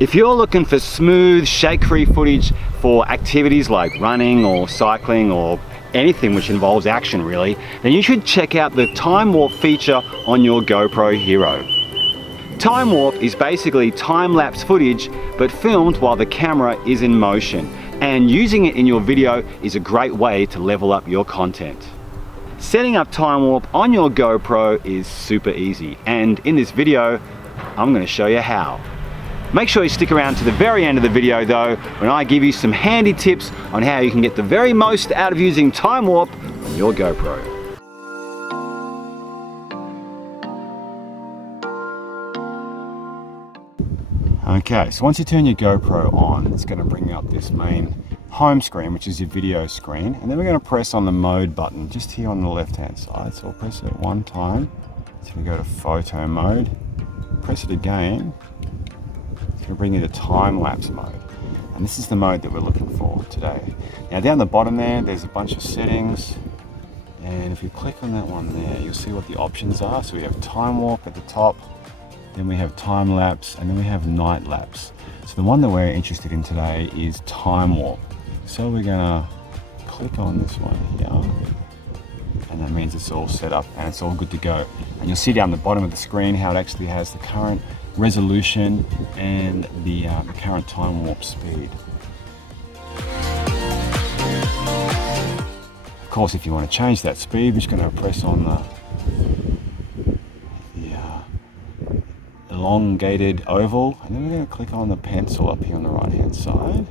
If you're looking for smooth, shake-free footage for activities like running or cycling or anything which involves action really, then you should check out the Timewarp feature on your GoPro Hero. Timewarp is basically time-lapse footage but filmed while the camera is in motion, and using it in your video is a great way to level up your content. Setting up Timewarp on your GoPro is super easy, and in this video I'm going to show you how. Make sure you stick around to the very end of the video though, when I give you some handy tips on how you can get the very most out of using Timewarp on your GoPro. Okay, so once you turn your GoPro on, it's going to bring up this main home screen, which is your video screen, and then we're going to press on the mode button just here on the left hand side. So we'll press it one time, so we go to photo mode, press it again. It's going to bring you to time-lapse mode, and this is the mode that we're looking for today. Now down the bottom there's a bunch of settings, and if you click on that one there, you'll see what the options are. So we have time warp at the top, then we have time lapse, and then we have night lapse. So the one that we're interested in today is time warp. So we're going to click on this one here, and that means it's all set up and it's all good to go. And you'll see down the bottom of the screen how it actually has the current resolution and the current time warp speed. Of course, if you want to change that speed, we're just going to press on the elongated oval, and then we're going to click on the pencil up here on the right hand side.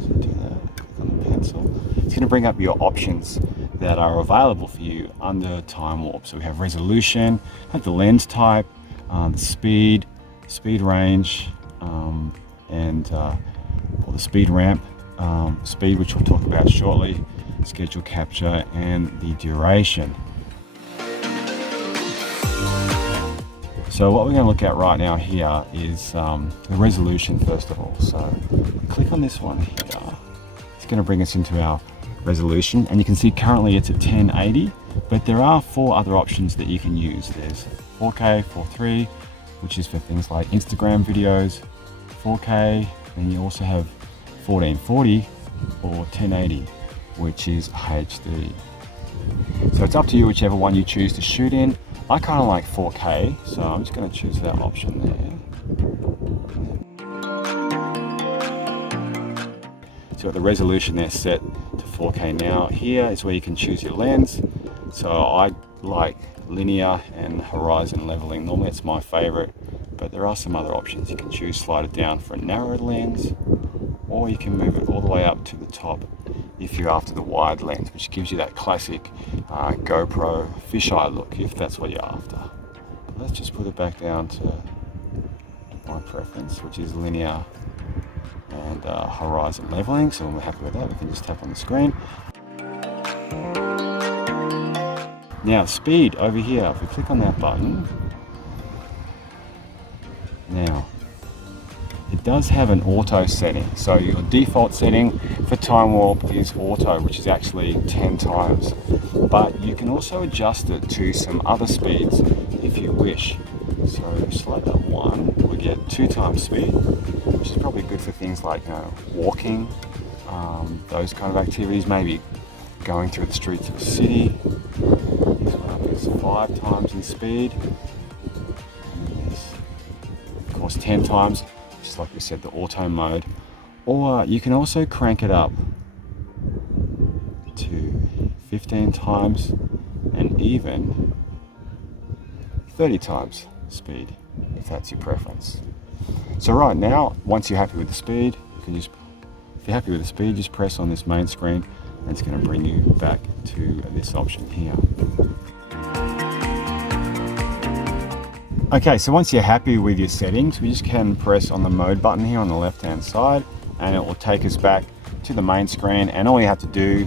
So do that, click on the pencil. It's going to bring up your options that are available for you under time warp. So we have resolution, have the lens type, the speed range, and or the speed ramp speed, which we'll talk about shortly, schedule capture, and the duration. So what we're going to look at right now here is the resolution first of all. So click on this one here. It's going to bring us into our resolution, and you can see currently it's at 1080, but there are 4 other options that you can use. There's 4K, 4.3, which is for things like Instagram videos, 4K, and you also have 1440 or 1080, which is HD. So it's up to you whichever one you choose to shoot in. I kind of like 4K, so I'm just going to choose that option there. So the resolution there set to 4K now. Here is where you can choose your lens. So I like linear and horizon leveling. Normally it's my favorite, but there are some other options. You can choose, slide it down for a narrowed lens, or you can move it all the way up to the top if you're after the wide lens, which gives you that classic GoPro fisheye look, if that's what you're after. But let's just put it back down to my preference, which is linear and horizon leveling. So when we're happy with that, we can just tap on the screen. Now speed over here, if we click on that button, now it does have an auto setting. So your default setting for time warp is auto, which is actually 10 times. But you can also adjust it to some other speeds if you wish. So select that one, we get 2 times speed, which is probably good for things like walking, those kind of activities, maybe going through the streets of a city. This one up is 5 times in speed. And then there's, of course, 10 times. Just like we said, the auto mode, or you can also crank it up to 15 times and even 30 times speed, if that's your preference. So right now, once you're happy with the speed, you can just, if you're happy with the speed, just press on this main screen, and it's going to bring you back to this option here. Okay, so once you're happy with your settings, we just can press on the mode button here on the left hand side, and it will take us back to the main screen, and all you have to do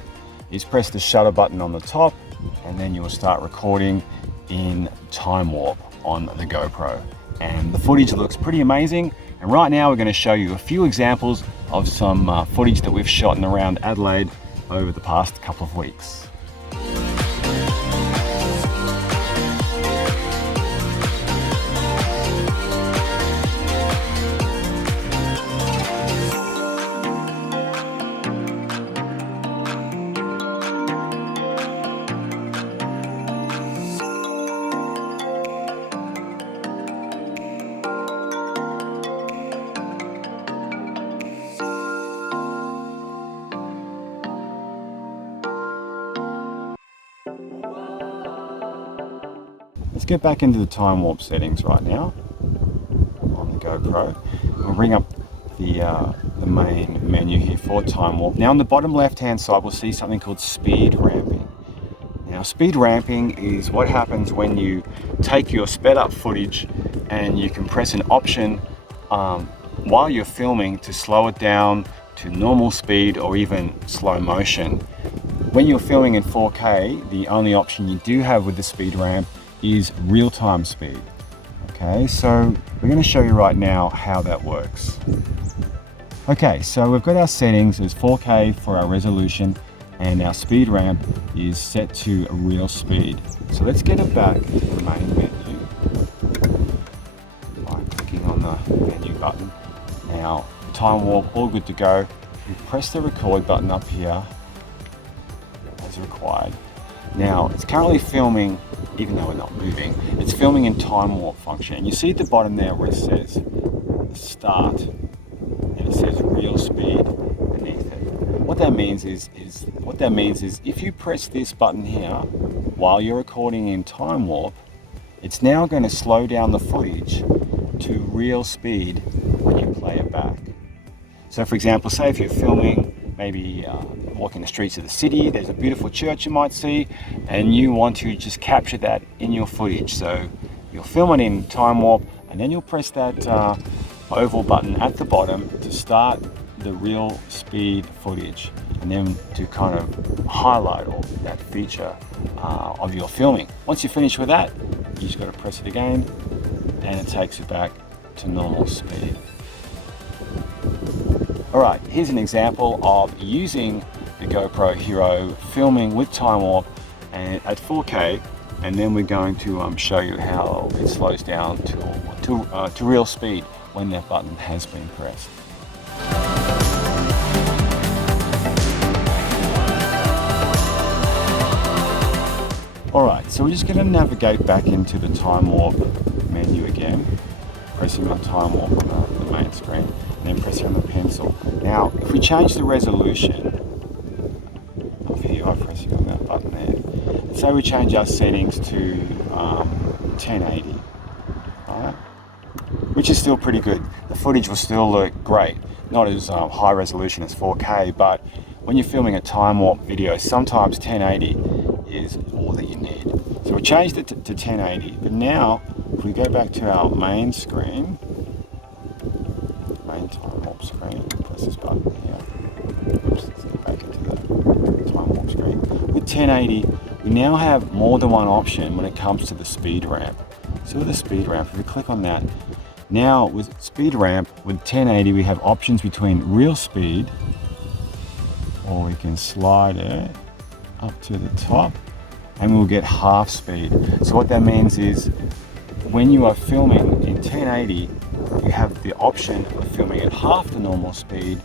is press the shutter button on the top, and then you will start recording in time warp on the GoPro. And the footage looks pretty amazing, and right now we're going to show you a few examples of some footage that we've shot in around Adelaide over the past couple of weeks. Let's get back into the Timewarp settings right now on the GoPro. We'll bring up the main menu here for Timewarp. Now on the bottom left hand side we'll see something called speed ramping. Now speed ramping is what happens when you take your sped up footage and you can press an option while you're filming to slow it down to normal speed or even slow motion. When you're filming in 4K, the only option you do have with the speed ramp is real-time speed. Okay, so we're going to show you right now how that works. Okay, so we've got our settings as 4K for our resolution, and our speed ramp is set to a real speed. So let's get it back to the main menu by clicking on the menu button. Now, Timewarp, all good to go. We press the record button up here as required. Now, it's currently filming, even though we're not moving, it's filming in Timewarp function. And you see at the bottom there where it says start, and it says real speed beneath it. What that means is if you press this button here while you're recording in Timewarp, it's now going to slow down the footage to real speed when you play it back. So for example, say if you're filming, maybe walking the streets of the city, there's a beautiful church you might see, and you want to just capture that in your footage. So you'll film it in Timewarp, and then you'll press that oval button at the bottom to start the real speed footage, and then to kind of highlight all that feature of your filming. Once you're finished with that, you just got to press it again, and it takes it back to normal speed. Alright, here's an example of using the GoPro Hero filming with Timewarp and at 4K, and then we're going to show you how it slows down to real speed when that button has been pressed. Alright, so we're just going to navigate back into the Timewarp menu again, pressing on Timewarp on the main screen, and then pressing on the pencil. Now, if we change the resolution, up here by pressing on that button there, let's say we change our settings to 1080, alright, which is still pretty good. The footage will still look great, not as high resolution as 4K, but when you're filming a Timewarp video, sometimes 1080 is all that you need. So we changed it to 1080, but now if we go back to our main screen, main Timewarp screen, press this button here. Oops, let's get back into the Timewarp screen. With 1080, we now have more than one option when it comes to the speed ramp. So with the speed ramp, if we click on that, now with speed ramp, with 1080, we have options between real speed, or we can slide it up to the top, and we'll get half speed. So what that means is when you are filming in 1080, you have the option of filming at half the normal speed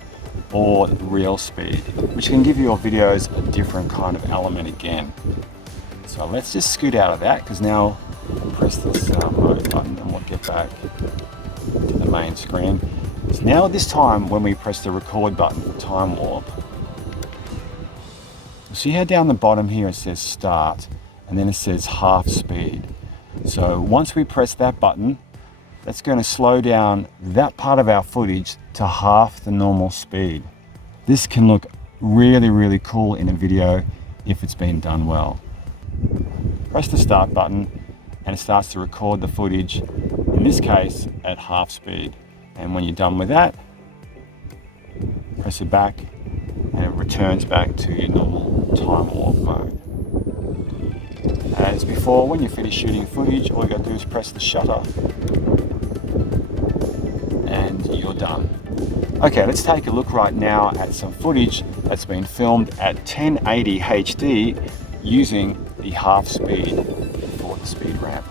or real speed, which can give your videos a different kind of element again. So let's just scoot out of that, because now we'll press this mode button and we'll get back to the main screen. So now this time when we press the record button for Timewarp, see how down the bottom here it says start, and then it says half speed. So once we press that button, that's going to slow down that part of our footage to half the normal speed. This can look really, really cool in a video if it's been done well. Press the start button and it starts to record the footage, in this case at half speed. And when you're done with that, press it back and it returns back to your normal Timewarp mode. As before, when you finish shooting footage, all you got to do is press the shutter and you're done. Okay, let's take a look right now at some footage that's been filmed at 1080 HD using the half speed for the speed ramp.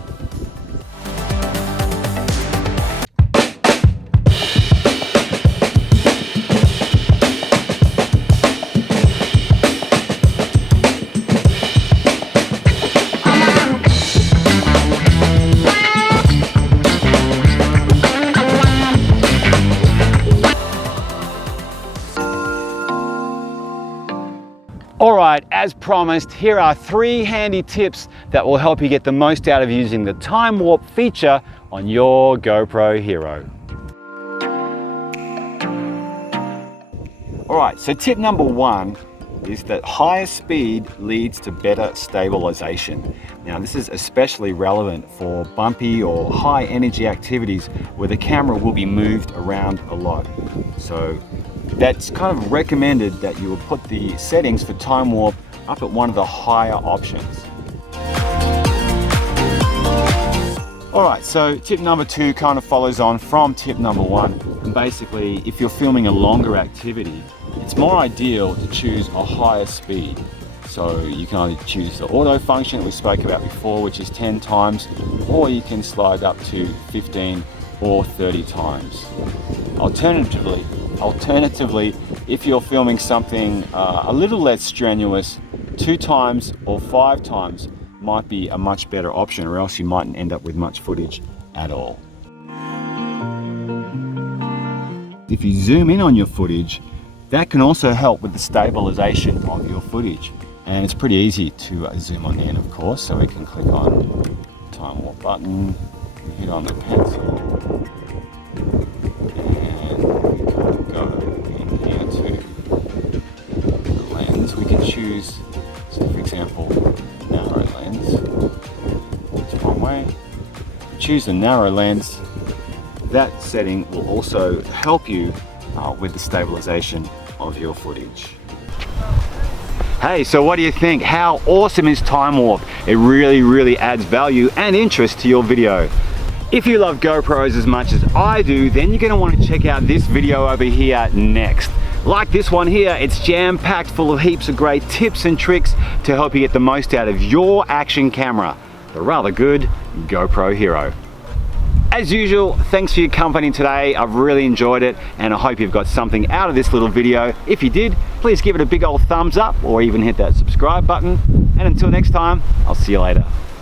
right, as promised, here are 3 handy tips that will help you get the most out of using the Time Warp feature on your GoPro Hero. All right, so tip number 1 is that higher speed leads to better stabilization. Now, this is especially relevant for bumpy or high energy activities where the camera will be moved around a lot. So that's kind of recommended that you will put the settings for Time Warp up at one of the higher options. All right, so tip number 2 kind of follows on from tip number 1. And basically, if you're filming a longer activity, it's more ideal to choose a higher speed. So you can either choose the auto function that we spoke about before, which is 10 times, or you can slide up to 15 or 30 times. Alternatively, if you're filming something a little less strenuous, 2 times or 5 times might be a much better option, or else you mightn't end up with much footage at all. If you zoom in on your footage, that can also help with the stabilization of your footage. And it's pretty easy to zoom on in, of course, so we can click on the Time Warp button, hit on the pencil, and we can go in here to the lens. We can choose, so for example, narrow lens. That's one way. Choose the narrow lens. That setting will also help you with the stabilization of your footage. Hey, so what do you think? How awesome is Time Warp? It really adds value and interest to your video. If you love GoPros as much as I do, then you're gonna want to check out this video over here next. Like this one here, it's jam-packed full of heaps of great tips and tricks to help you get the most out of your action camera, the rather good GoPro Hero. As usual, thanks for your company today. I've really enjoyed it, and I hope you've got something out of this little video. If you did, please give it a big old thumbs up or even hit that subscribe button. And until next time, I'll see you later.